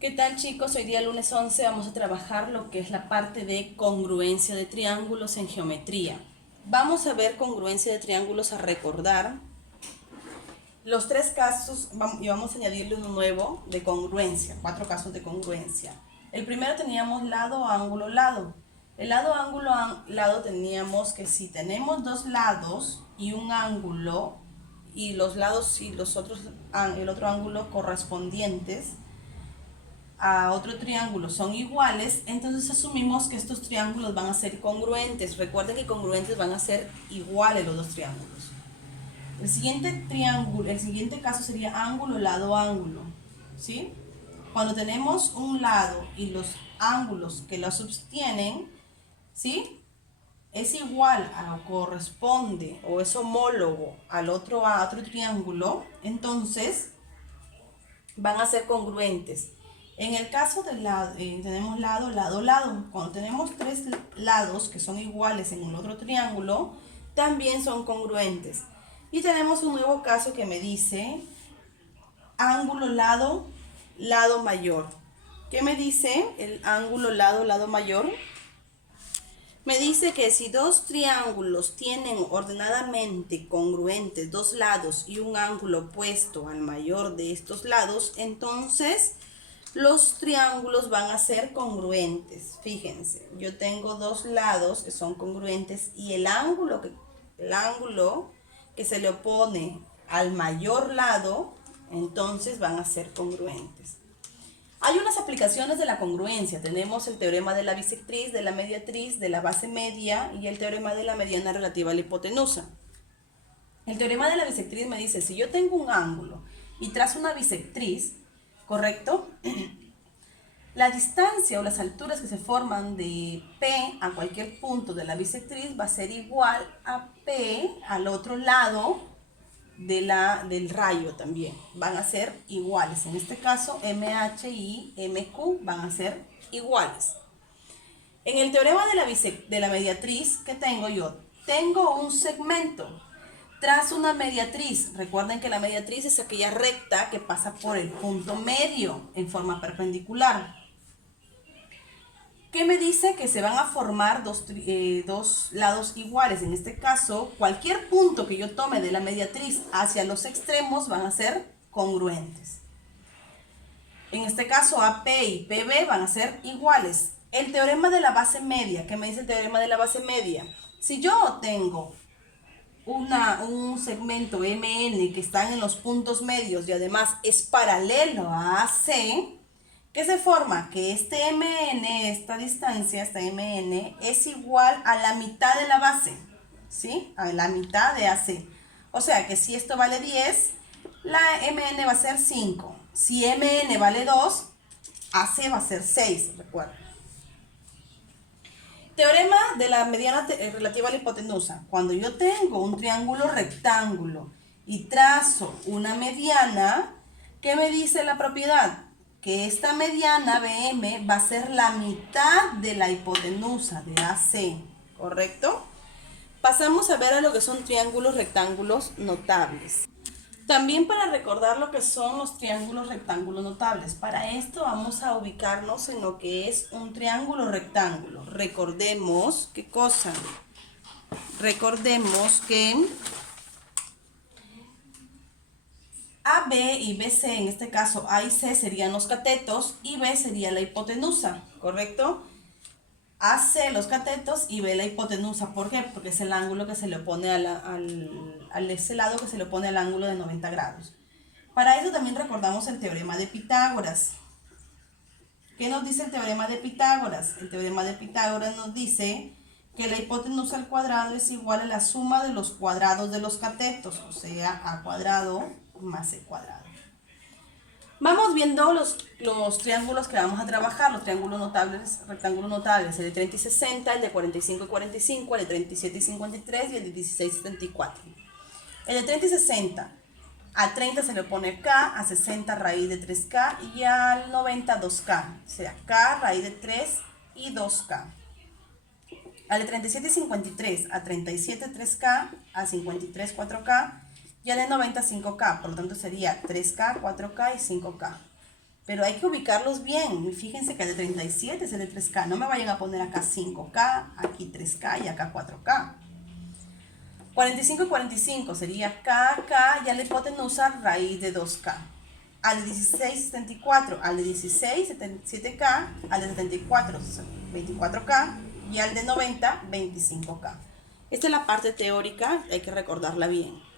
¿Qué tal, chicos? Hoy día lunes 11 vamos a trabajar lo que es la parte de congruencia de triángulos en geometría. Vamos a ver congruencia de triángulos, a recordar los tres casos y vamos a añadirle uno nuevo de congruencia, cuatro casos de congruencia. El primero teníamos lado, ángulo, lado. El lado, ángulo, lado teníamos que si tenemos dos lados y un ángulo y los lados y los otros, el otro ángulo correspondientes a otro triángulo son iguales, entonces asumimos que estos triángulos van a ser congruentes. Recuerden que congruentes van a ser iguales los dos triángulos. El siguiente caso sería ángulo, lado, ángulo, ¿sí? Cuando tenemos un lado y los ángulos que lo sostienen, ¿sí? Es igual o corresponde o es homólogo a otro triángulo, entonces van a ser congruentes. En el caso de tenemos lado, lado, lado. Cuando tenemos tres lados que son iguales en el otro triángulo, también son congruentes. Y tenemos un nuevo caso que me dice ángulo, lado, lado mayor. ¿Qué me dice el ángulo, lado, lado mayor? Me dice que si dos triángulos tienen ordenadamente congruentes dos lados y un ángulo opuesto al mayor de estos lados, entonces los triángulos van a ser congruentes. Fíjense, yo tengo dos lados que son congruentes y el ángulo que se le opone al mayor lado, entonces van a ser congruentes. Hay unas aplicaciones de la congruencia. Tenemos el teorema de la bisectriz, de la mediatriz, de la base media y el teorema de la mediana relativa a la hipotenusa. El teorema de la bisectriz me dice, si yo tengo un ángulo y trazo una bisectriz, ¿correcto? La distancia o las alturas que se forman de P a cualquier punto de la bisectriz va a ser igual a P al otro lado del rayo también. Van a ser iguales. En este caso, MH y MQ van a ser iguales. En el teorema de la mediatriz, ¿qué tengo yo? Tengo un segmento. Trazo una mediatriz. Recuerden que la mediatriz es aquella recta que pasa por el punto medio en forma perpendicular. ¿Qué me dice? Que se van a formar dos lados iguales. En este caso, cualquier punto que yo tome de la mediatriz hacia los extremos van a ser congruentes. En este caso, AP y PB van a ser iguales. El teorema de la base media. ¿Qué me dice el teorema de la base media? Si yo tengo un segmento MN que está en los puntos medios y además es paralelo a AC, ¿qué se forma? Que este MN, esta distancia, esta MN, es igual a la mitad de la base, ¿sí? A la mitad de AC. O sea que si esto vale 10, la MN va a ser 5. Si MN vale 2, AC va a ser 6, recuerda. Teorema de la mediana relativa a la hipotenusa. Cuando yo tengo un triángulo rectángulo y trazo una mediana, ¿qué me dice la propiedad? Que esta mediana BM va a ser la mitad de la hipotenusa de AC, ¿correcto? Pasamos a ver a lo que son triángulos rectángulos notables. También para recordar lo que son los triángulos rectángulos notables. Para esto vamos a ubicarnos en lo que es un triángulo rectángulo. Recordemos, ¿qué cosa? Recordemos que AB y BC, en este caso A y C serían los catetos y B sería la hipotenusa, ¿correcto? AC los catetos y B la hipotenusa. ¿Por qué? Porque es el ángulo que se le opone ese lado que se le opone al ángulo de 90 grados. Para eso también recordamos el teorema de Pitágoras. ¿Qué nos dice el teorema de Pitágoras? El teorema de Pitágoras nos dice que la hipotenusa al cuadrado es igual a la suma de los cuadrados de los catetos, o sea, A cuadrado más C cuadrado. Vamos viendo los triángulos que vamos a trabajar, los triángulos notables, rectángulos notables, el de 30 y 60, el de 45 y 45, el de 37 y 53 y el de 16 y 74. El de 30 y 60, a 30 se le pone K, a 60 raíz de 3K y al 90 2K, o sea, K raíz de 3 y 2K. Al de 37 y 53, a 37 3K, a 53 4K y al de 90 5K, por lo tanto sería 3K, 4K y 5K. Pero hay que ubicarlos bien. Y fíjense que el de 37 es el de 3K. No me vayan a poner acá 5K, aquí 3K y acá 4K. 45 y 45 sería K, ya la hipotenusa raíz de 2K. Al de 16, 74, al de 16, 77K, al de 74, 24K y al de 90, 25K. Esta es la parte teórica, hay que recordarla bien.